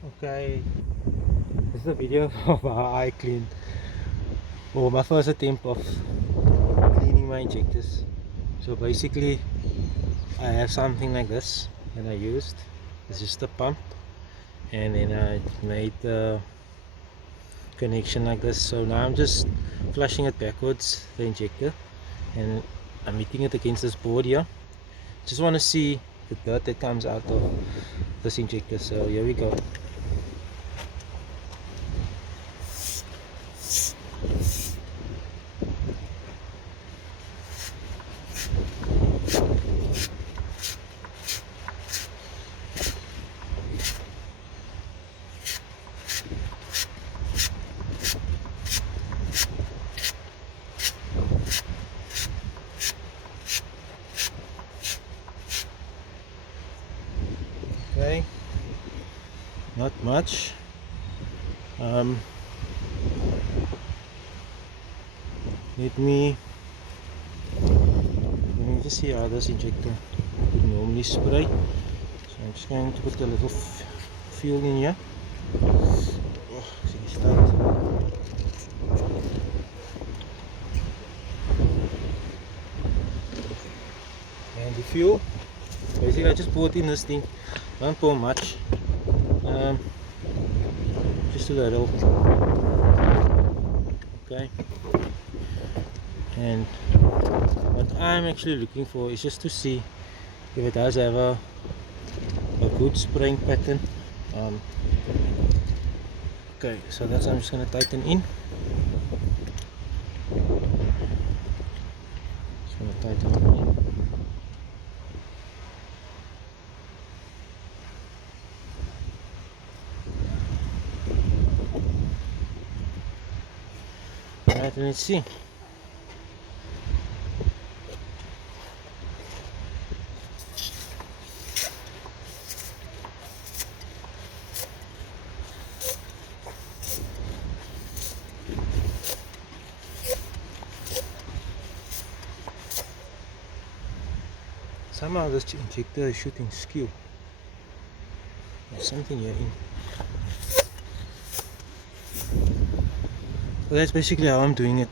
Okay, this is a video of how I clean, or my first attempt of cleaning my injectors. So basically I have something like this that I used. This is the pump, and then I made the connection like this. So now I'm just flushing it backwards, the injector, and I'm hitting it against this board here. Just want to see the dirt that comes out of this injector. So here we go. Okay, not much. Let me just see how this injector would normally spray. So I'm just going to put a little fuel in here. Oh, see, start. And the fuel, basically I just poured in this thing. Don't pour much, just a little. Okay, and what I'm actually looking for is just to see if it does have a good spraying pattern. Okay, so that's, I'm just going to tighten in. Just going to tighten in. Alright, and let's see. Somehow this injector is shooting skew. There's something here in. So that's basically how I'm doing it.